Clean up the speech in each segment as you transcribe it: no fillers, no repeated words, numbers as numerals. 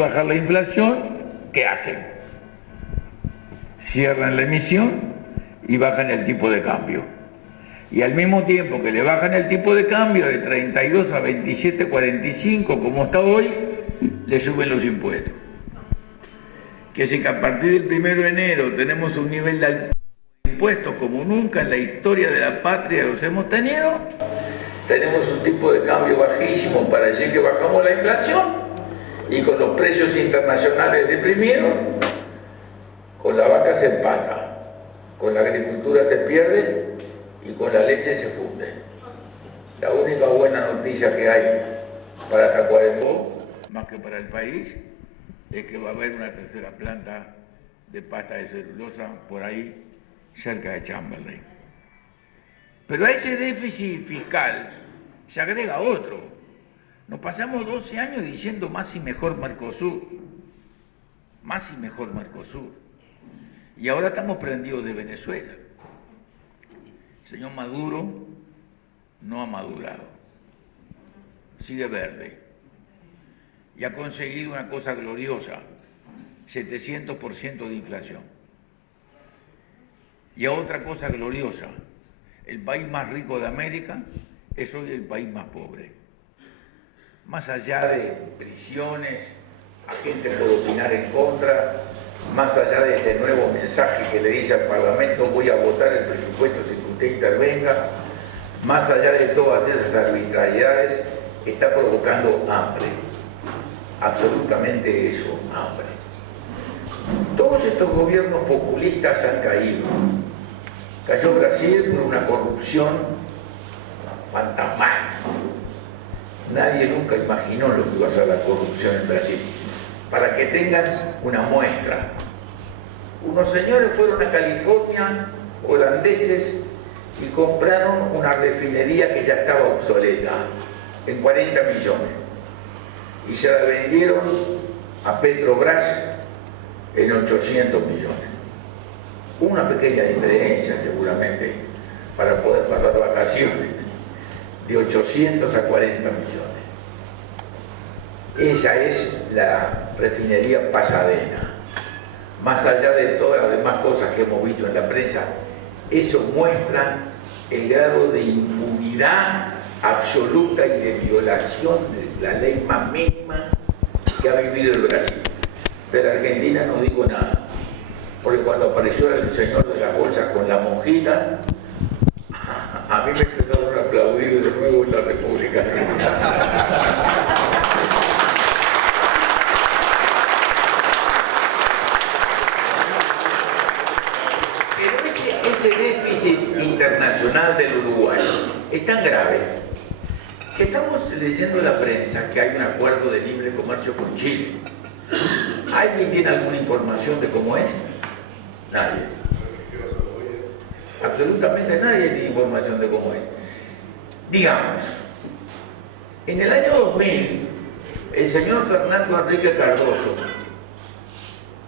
bajar la inflación, ¿qué hacen? Cierran la emisión y bajan el tipo de cambio. Y al mismo tiempo que le bajan el tipo de cambio de 32 a 27,45, como está hoy, le suben los impuestos. Que si que a partir del 1 de enero tenemos un nivel de impuestos como nunca en la historia de la patria los hemos tenido, tenemos un tipo de cambio bajísimo para decir que bajamos la inflación, y con los precios internacionales deprimidos, con la vaca se empata, con la agricultura se pierde y con la leche se funde. La única buena noticia que hay para Tacuarembó, más que para el país, es que va a haber una tercera planta de pasta de celulosa por ahí cerca de Chamberlain. Pero a ese déficit fiscal se agrega otro. Nos pasamos 12 años diciendo más y mejor Mercosur, más y mejor Mercosur. Y ahora estamos prendidos de Venezuela. El señor Maduro no ha madurado, sigue verde. Y ha conseguido una cosa gloriosa, 700% de inflación. Y otra cosa gloriosa, el país más rico de América es hoy el país más pobre. Más allá de prisiones, a gente por opinar en contra, más allá de este nuevo mensaje que le dice al Parlamento, voy a votar el presupuesto sin que usted intervenga, más allá de todas esas arbitrariedades, está provocando hambre. Absolutamente eso, hambre. Todos estos gobiernos populistas han caído. Cayó Brasil por una corrupción fantasmal. Nadie nunca imaginó lo que iba a ser la corrupción en Brasil. Para que tengan una muestra. Unos señores fueron a California, holandeses, y compraron una refinería que ya estaba obsoleta, en 40 millones. Y se la vendieron a Petrobras en 800 millones. Una pequeña diferencia seguramente para poder pasar vacaciones, de 800 a 40 millones. Esa es la refinería Pasadena. Más allá de todas las demás cosas que hemos visto en la prensa, eso muestra el grado de impunidad absoluta y de violación de la ley más mínima que ha vivido el Brasil. De la Argentina no digo nada, porque cuando apareció el señor de las bolsas con la monjita, a mí me empezaron a aplaudir de nuevo en la República Argentina. Pero ese déficit internacional del Uruguay es tan grave que estamos leyendo en la prensa que hay un acuerdo de libre comercio con Chile. ¿Alguien tiene alguna información de cómo es? Nadie. Absolutamente nadie tiene información de cómo es. Digamos, en el año 2000, el señor Fernando Henrique Cardoso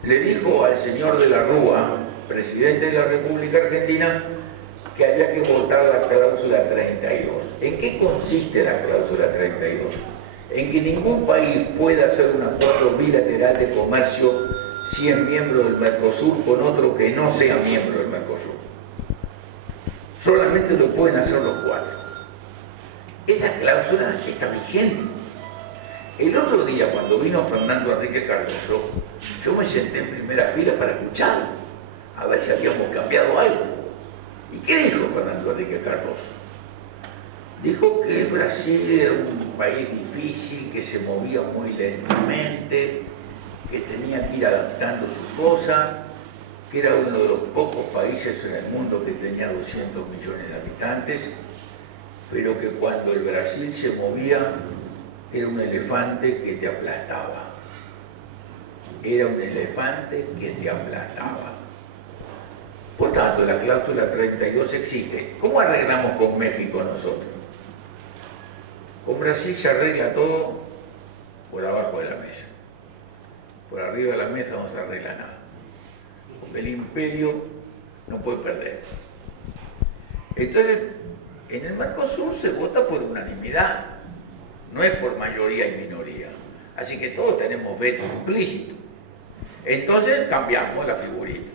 le dijo al señor de la Rúa, presidente de la República Argentina, que había que votar la cláusula 32. ¿En qué consiste la cláusula 32? En que ningún país pueda hacer un acuerdo bilateral de comercio si es miembro del Mercosur con otro que no sea miembro del Mercosur. Solamente lo pueden hacer los cuatro. Esa cláusula está vigente. El otro día, cuando vino Fernando Henrique Cardoso, yo me senté en primera fila para escucharlo, a ver si habíamos cambiado algo. ¿Y qué dijo Fernando Henrique Cardoso? Dijo que el Brasil era un país difícil, que se movía muy lentamente, que tenía que ir adaptando sus cosas, que era uno de los pocos países en el mundo que tenía 200 millones de habitantes, pero que cuando el Brasil se movía era un elefante que te aplastaba. Era un elefante que te aplastaba. Por tanto, la cláusula 32 existe. ¿Cómo arreglamos con México nosotros? Con Brasil se arregla todo por abajo de la mesa. Por arriba de la mesa no se arregla nada. Porque el imperio no puede perder. Entonces, en el Mercosur se vota por unanimidad, no es por mayoría y minoría. Así que todos tenemos veto implícito. Entonces cambiamos la figurita.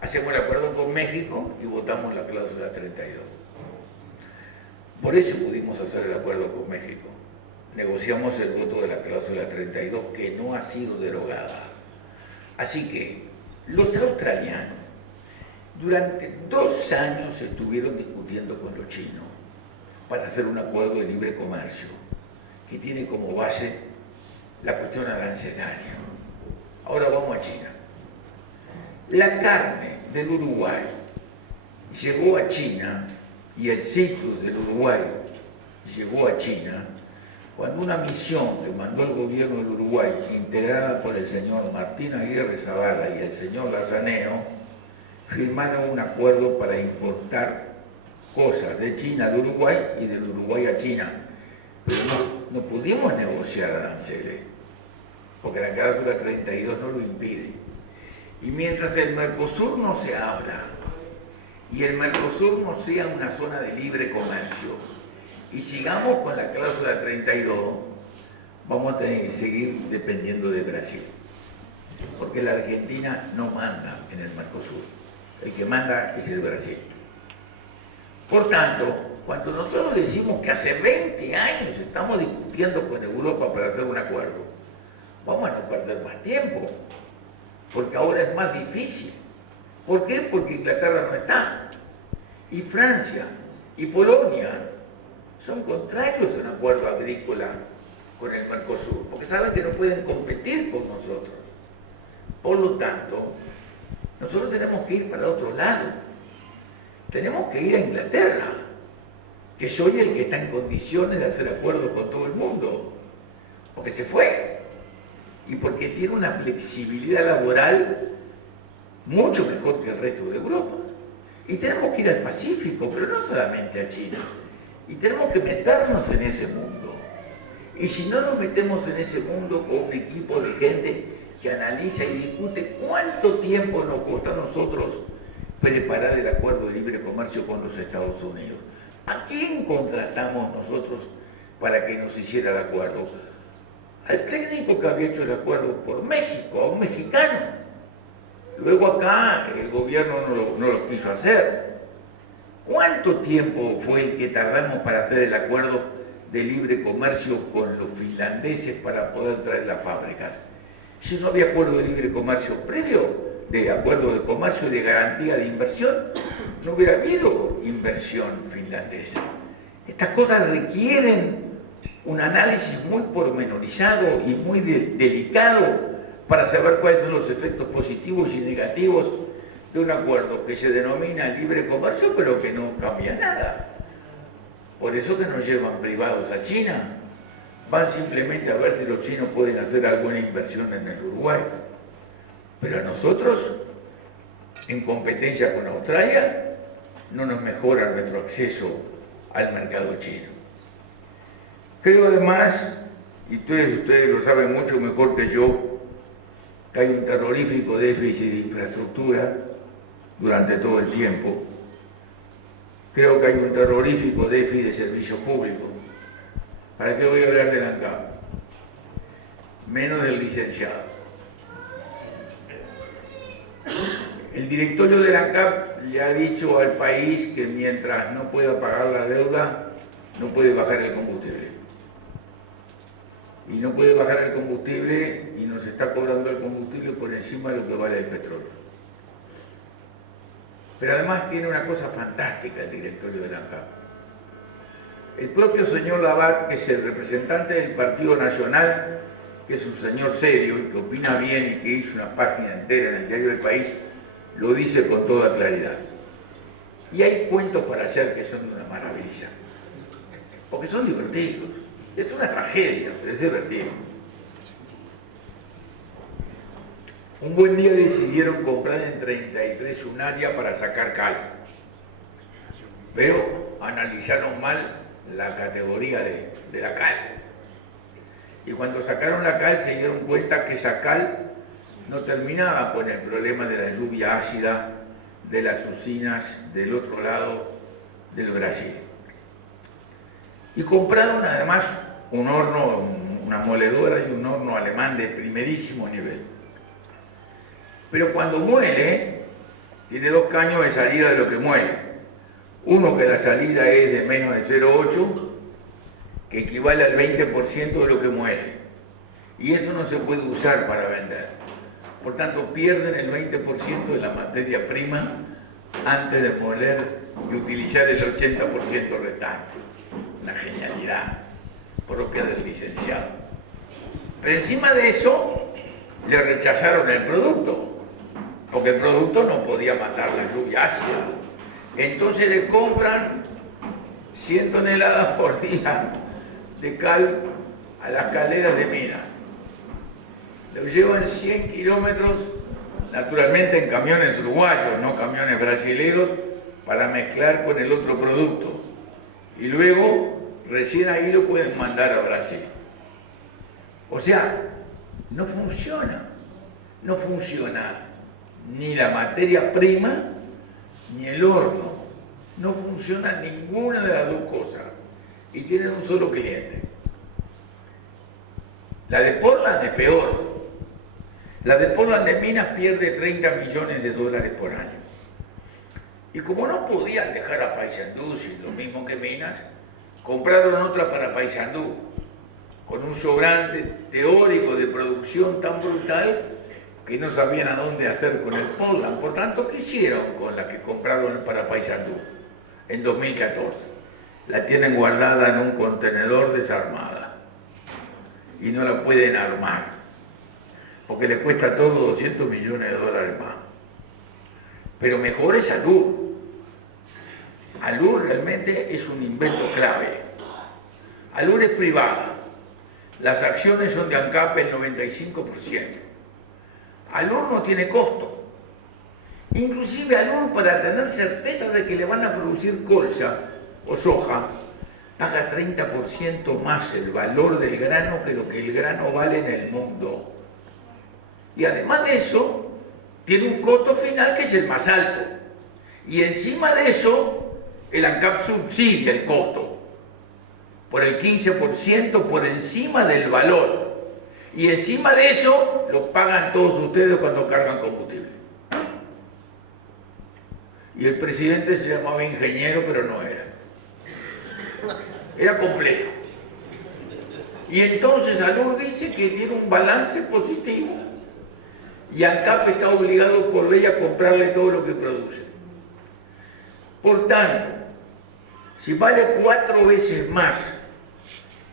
Hacemos el acuerdo con México y votamos la cláusula 32. Por eso pudimos hacer el acuerdo con México. Negociamos el voto de la cláusula 32 que no ha sido derogada. Así que los australianos durante 2 años estuvieron discutiendo con los chinos para hacer un acuerdo de libre comercio que tiene como base la cuestión arancelaria. Ahora vamos a China. La carne del Uruguay llegó a China y el citrus del Uruguay llegó a China cuando una misión que mandó el gobierno del Uruguay, integrada por el señor Martín Aguirre Zavala y el señor Lazaneo, firmaron un acuerdo para importar cosas de China al Uruguay y del Uruguay a China. Pero no pudimos negociar aranceles, porque la cláusula 32 no lo impide. Y mientras el Mercosur no se abra y el Mercosur no sea una zona de libre comercio y sigamos con la cláusula 32, vamos a tener que seguir dependiendo de Brasil, porque la Argentina no manda en el Mercosur, el que manda es el Brasil. Por tanto, cuando nosotros decimos que hace 20 años estamos discutiendo con Europa para hacer un acuerdo, vamos a no perder más tiempo, porque ahora es más difícil. ¿Por qué? Porque Inglaterra no está, y Francia y Polonia son contrarios a un acuerdo agrícola con el Mercosur, porque saben que no pueden competir con nosotros. Por lo tanto, nosotros tenemos que ir para otro lado. Tenemos que ir a Inglaterra, que soy el que está en condiciones de hacer acuerdos con todo el mundo, porque se fue y porque tiene una flexibilidad laboral mucho mejor que el resto de Europa. Y tenemos que ir al Pacífico, pero no solamente a China. Y tenemos que meternos en ese mundo. Y si no nos metemos en ese mundo con un equipo de gente que analiza y discute cuánto tiempo nos costó a nosotros preparar el acuerdo de libre comercio con los Estados Unidos. ¿A quién contratamos nosotros para que nos hiciera el acuerdo? Al técnico que había hecho el acuerdo por México, a un mexicano. Luego acá el gobierno no lo quiso hacer. ¿Cuánto tiempo fue el que tardamos para hacer el acuerdo de libre comercio con los finlandeses para poder traer las fábricas? Si no había acuerdo de libre comercio previo, de acuerdo de comercio de garantía de inversión, no hubiera habido inversión finlandesa. Estas cosas requieren un análisis muy pormenorizado y muy delicado para saber cuáles son los efectos positivos y negativos de un acuerdo que se denomina libre comercio, pero que no cambia nada. Por eso que nos llevan privados a China. Van simplemente a ver si los chinos pueden hacer alguna inversión en el Uruguay. Pero a nosotros, en competencia con Australia, no nos mejora nuestro acceso al mercado chino. Creo además, y ustedes lo saben mucho mejor que yo, que hay un terrorífico déficit de infraestructura durante todo el tiempo. Creo que hay un terrorífico déficit de servicios públicos. ¿Para qué voy a hablar del ANCAP? Menos del licenciado. El directorio de la ANCAP le ha dicho al país que mientras no pueda pagar la deuda, no puede bajar el combustible. Y no puede bajar el combustible y nos está cobrando el combustible por encima de lo que vale el petróleo. Pero además tiene una cosa fantástica el directorio de la ANCAP. El propio señor Labat, que es el representante del Partido Nacional, que es un señor serio y que opina bien y que hizo una página entera en el diario del País, lo dice con toda claridad. Y hay cuentos para hacer que son una maravilla, porque son divertidos. Es una tragedia, pero es divertido. Un buen día decidieron comprar en 33 un área para sacar cal, pero analizaron mal la categoría de la cal. Y cuando sacaron la cal se dieron cuenta que esa cal no terminaba con el problema de la lluvia ácida de las usinas del otro lado del Brasil. Y compraron además un horno una moledora y un horno alemán de primerísimo nivel. Pero cuando muele, tiene dos caños de salida de lo que muele. Uno que la salida es de menos de 0,8, que equivale al 20% de lo que muele. Y eso no se puede usar para vender. Por tanto, pierden el 20% de la materia prima antes de poder utilizar el 80% restante. Una genialidad propia del licenciado. Pero encima de eso, le rechazaron el producto, porque el producto no podía matar la lluvia ácida. Entonces le compran 100 toneladas por día de cal a las caleras de mina. Lo llevan 100 kilómetros, naturalmente en camiones uruguayos, no camiones brasileños, para mezclar con el otro producto. Y luego, recién ahí lo pueden mandar a Brasil. O sea, no funciona ni la materia prima, ni el horno. No funciona ninguna de las dos cosas. Y tienen un solo cliente. La de Portland es peor. La de Portland de Minas pierde 30 millones de dólares por año. Y como no podían dejar a Paysandú, si lo mismo que Minas, compraron otra para Paysandú, con un sobrante teórico de producción tan brutal que no sabían a dónde hacer con el Portland. Por tanto, ¿qué hicieron con la que compraron para Paysandú en 2014? La tienen guardada en un contenedor desarmada y no la pueden armar, porque le cuesta todo 200 millones de dólares más. Pero mejor es Alur. Alur realmente es un invento clave. Alur es privada. Las acciones son de ANCAP el 95%. Alur no tiene costo. Inclusive Alur, para tener certeza de que le van a producir colza o soja, paga 30% más el valor del grano que lo que el grano vale en el mundo. Y además de eso, tiene un costo final que es el más alto. Y encima de eso, el ANCAP subsidia el costo por el 15% por encima del valor. Y encima de eso, lo pagan todos ustedes cuando cargan combustible. Y el presidente se llamaba ingeniero, pero no era. Era completo. Y entonces Alur dice que tiene un balance positivo. Y ANCAP está obligado por ley a comprarle todo lo que produce. Por tanto, si vale 4 veces más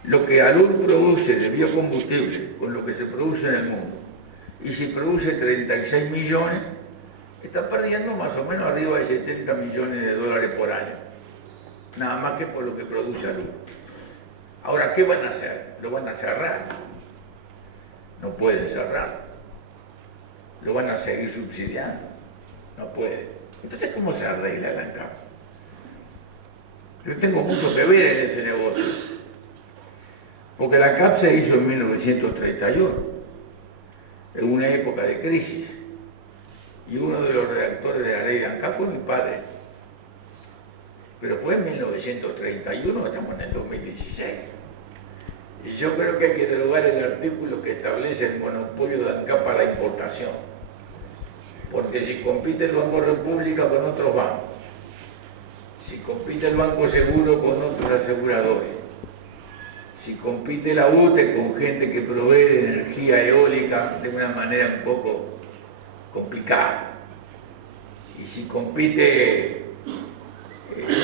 lo que Alur produce de biocombustible con lo que se produce en el mundo, y si produce 36 millones, está perdiendo más o menos arriba de 70 millones de dólares por año. Nada más que por lo que produce Alur. Ahora, ¿qué van a hacer? Lo van a cerrar. No pueden cerrarlo. Lo van a seguir subsidiando. No puede. Entonces, ¿cómo se arregla el ANCAP? Yo tengo mucho que ver en ese negocio. Porque la ANCAP se hizo en 1931, en una época de crisis. Y uno de los redactores de la ley de ANCAP fue mi padre. Pero fue en 1931, estamos en el 2016. Y yo creo que hay que derogar el artículo que establece el monopolio de ANCAP para la importación. Porque si compite el Banco República con otros bancos, si compite el Banco Seguro con otros aseguradores, si compite la UTE con gente que provee de energía eólica de una manera un poco complicada, y si compite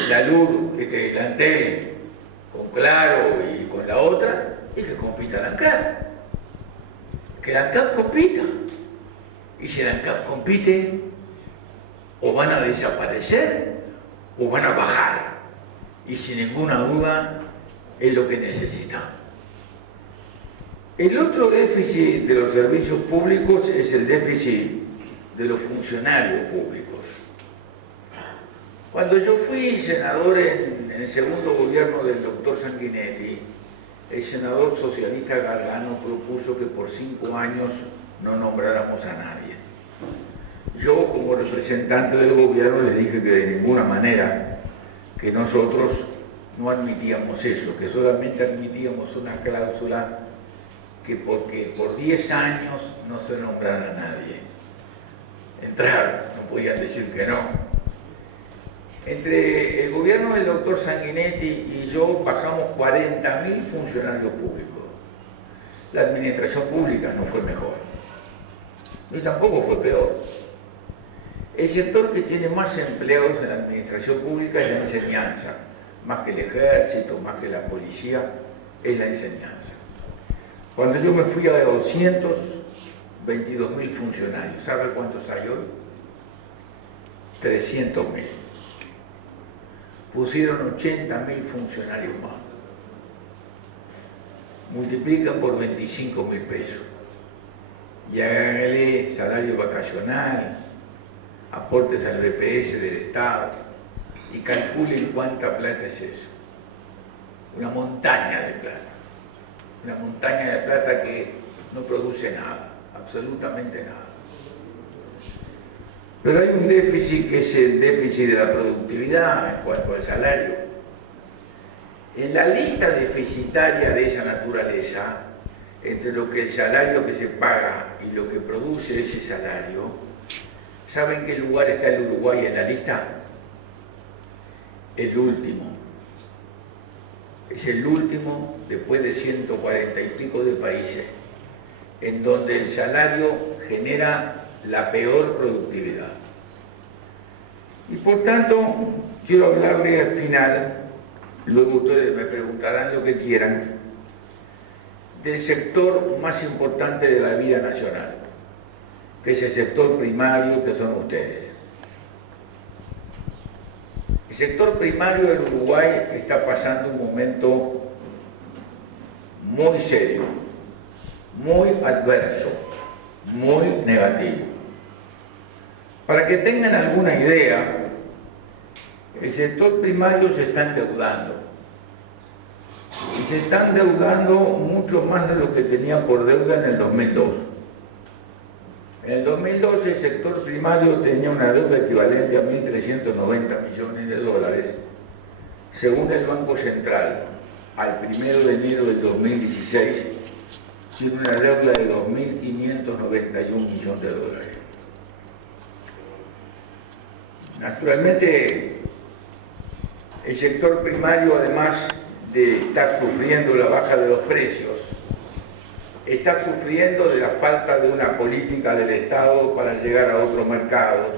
la luz, la Antel con Claro y con la otra, y que compita la ANCAP. Que la ANCAP compita. Y si la ANCAP compite, o van a desaparecer o van a bajar. Y sin ninguna duda es lo que necesitamos. El otro déficit de los servicios públicos es el déficit de los funcionarios públicos. Cuando yo fui senador en el segundo gobierno del doctor Sanguinetti, el senador socialista Gargano propuso que por 5 años no nombráramos a nadie. Yo, como representante del gobierno, les dije que de ninguna manera, que nosotros no admitíamos eso, que solamente admitíamos una cláusula que porque por 10 años no se nombrara a nadie. Entraron, no podían decir que no. Entre el gobierno del doctor Sanguinetti y yo bajamos 40.000 funcionarios públicos. La administración pública no fue mejor, ni tampoco fue peor. El sector que tiene más empleados en la administración pública es la enseñanza, más que el ejército, más que la policía, es la enseñanza. Cuando yo me fui a 222.000 funcionarios, ¿sabe cuántos hay hoy? 300.000. Pusieron 80.000 funcionarios más. Multiplican por 25.000 pesos. Y háganle salario vacacional, aportes al BPS del Estado, y calculen cuánta plata es eso. Una montaña de plata. Una montaña de plata que no produce nada, absolutamente nada. Pero hay un déficit que es el déficit de la productividad en cuanto al salario. En la lista deficitaria de esa naturaleza, entre lo que el salario que se paga y lo que produce ese salario, ¿saben qué lugar está el Uruguay en la lista? El último. Es el último después de 140 y pico de países, en donde el salario genera la peor productividad. Y por tanto, quiero hablarle al final, luego ustedes me preguntarán lo que quieran, del sector más importante de la vida nacional, que es el sector primario, que son ustedes. El sector primario del Uruguay está pasando un momento muy serio, muy adverso, muy negativo. Para que tengan alguna idea, el sector primario se está endeudando. Y se está endeudando mucho más de lo que tenía por deuda en el 2002. En el 2012 el sector primario tenía una deuda equivalente a 1.390 millones de dólares, según el Banco Central. Al 1 de enero del 2016 tiene una deuda de 2.591 millones de dólares. Naturalmente, el sector primario, además de estar sufriendo la baja de los precios, está sufriendo de la falta de una política del Estado para llegar a otros mercados,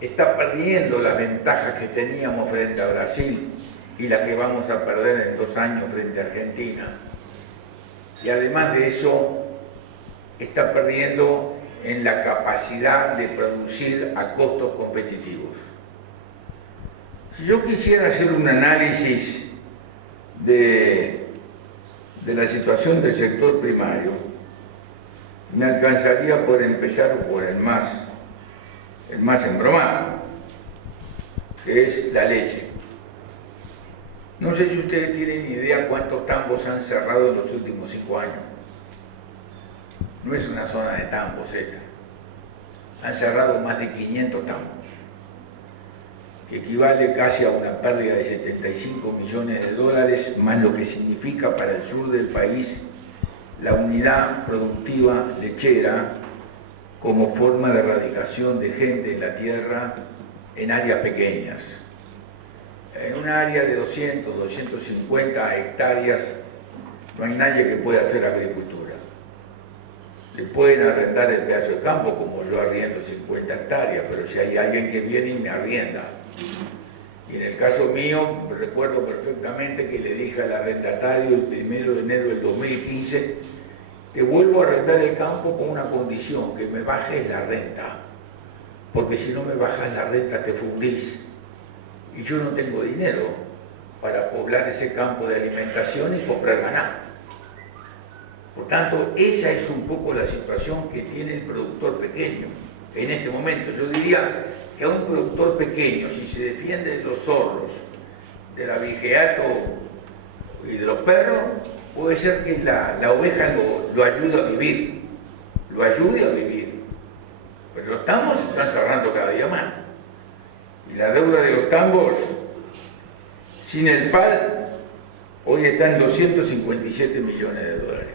está perdiendo las ventajas que teníamos frente a Brasil y las que vamos a perder en 2 años frente a Argentina. Y además de eso, está perdiendo en la capacidad de producir a costos competitivos. Si yo quisiera hacer un análisis de la situación del sector primario, me alcanzaría por empezar por el más embromado, que es la leche. No sé si ustedes tienen idea cuántos tambos han cerrado en los últimos 5 años. No es una zona de tambos esta. Han cerrado más de 500 tambos, que equivale casi a una pérdida de 75 millones de dólares, más lo que significa para el sur del país la unidad productiva lechera como forma de erradicación de gente en la tierra en áreas pequeñas. En un área de 200, 250 hectáreas no hay nadie que pueda hacer agricultura. Le pueden arrendar el pedazo de campo, como yo arriendo 50 hectáreas, pero si hay alguien que viene y me arrienda. Y en el caso mío, recuerdo perfectamente que le dije al arrendatario el 1 de enero del 2015, te vuelvo a arrendar el campo con una condición, que me bajes la renta, porque si no me bajas la renta te fundís. Y yo no tengo dinero para poblar ese campo de alimentación y comprar ganado. Por tanto, esa es un poco la situación que tiene el productor pequeño en este momento. Yo diría que a un productor pequeño, si se defiende de los zorros, del abigeato y de los perros, puede ser que la oveja lo ayude a vivir, lo ayude a vivir. Pero los tambos se están cerrando cada día más. Y la deuda de los tambos, sin el FAL, hoy está en 257 millones de dólares.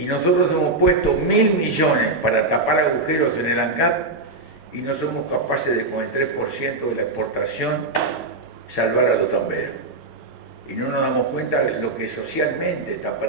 Y nosotros hemos puesto 1.000 millones para tapar agujeros en el ANCAP y no somos capaces de con el 3% de la exportación salvar a los tamberos. Y no nos damos cuenta de lo que socialmente está perdiendo.